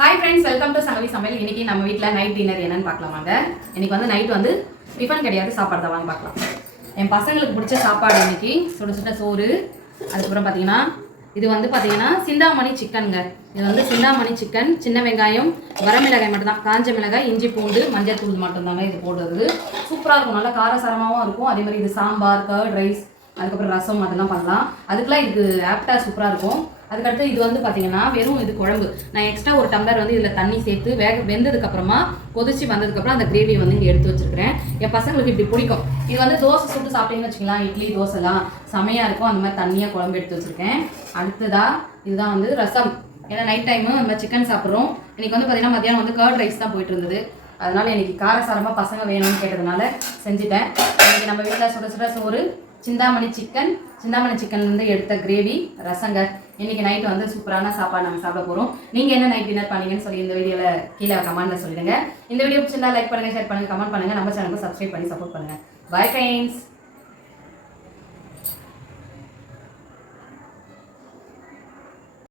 Hi friends, welcome to Sangavi சமையல். இன்னைக்கு நம்ம வீட்டில் நைட் டின்னர் என்னன்னு பார்க்கலாமாங்க. இன்னைக்கு வந்து நைட் வந்து டிஃபன் கிடையாது, சாப்பாடு தான். வாங்க பார்க்கலாம். என் பசங்களுக்கு பிடிச்ச சாப்பாடு இன்னைக்கு சுட சுட சோறு. அதுக்கப்புறம் பார்த்தீங்கன்னா இது வந்து பார்த்தீங்கன்னா சிந்தாமணி சிக்கனுங்க. இது வந்து சிந்தாமணி சிக்கன், சின்ன வெங்காயம், வரமிளகாய் மட்டும் தான், காஞ்ச மிளகாய், இஞ்சி பூண்டு, மஞ்சள் தூள் மட்டும்தாங்க இது போடுறது. சூப்பராக இருக்கும், நல்லா காரசாரமாகவும் இருக்கும். அதே மாதிரி இது சாம்பார், கர்ட் ரைஸ், அதுக்கப்புறம் ரசம் அதெல்லாம் பண்ணலாம். அதுக்கெலாம் இது ஆப்டாக சூப்பராக இருக்கும். அதுக்கடுத்து இது வந்து பார்த்தீங்கன்னா வெறும் இது குழம்பு. நான் எக்ஸ்ட்ரா ஒரு டம்ளர் வந்து இதில் தண்ணி சேர்த்து வெந்ததுக்கப்புறமா கொதிச்சு வந்ததுக்கப்புறம் அந்த கிரேவியை வந்து இங்கே எடுத்து வச்சிருக்கிறேன். என் பசங்களுக்கு இப்படி பிடிக்கும். இது வந்து தோசை சுட்டு சாப்பிட்டீங்கன்னு வச்சுக்கலாம், இட்லி தோசைலாம் செமையாக இருக்கும். அந்த மாதிரி தண்ணியாக குழம்பு எடுத்து வச்சுருக்கேன். அடுத்ததாக இதுதான் வந்து ரசம். ஏன்னா நைட் டைமு நம்ம சிக்கன் சாப்பிட்றோம். இன்றைக்கி வந்து பார்த்தீங்கன்னா மத்தியானம் வந்து கர்ட் ரைஸ் தான் போயிட்டு இருந்தது. அதனால் இன்றைக்கி காரசாரமாக பசங்க வேணும்னு கேட்டதுனால செஞ்சுட்டேன். இன்றைக்கி நம்ம வீட்டில் சுட சுட சோறு, சிந்தாமணி சிக்கன் வந்து எடுத்த கிரேவி, ரசங்க. இன்னைக்கு நைட் வந்து சூப்பரான சாப்பாடு நாங்கள் சாப்பிட போகிறோம். நீங்கள் என்ன நைட் டின்னர் பண்ணீங்கன்னு சொல்லி இந்த வீடியோவில் கீழே கமெண்ட்டில் சொல்லிடுங்க. இந்த வீடியோ பிடிச்சிருந்தா லைக் பண்ணுங்கள், ஷேர் பண்ணுங்கள், கமெண்ட் பண்ணுங்கள். நம்ம சேனலுக்கு சப்ஸ்கிரைப் பண்ணி சப்போர்ட் பண்ணுங்கள். Bye friends.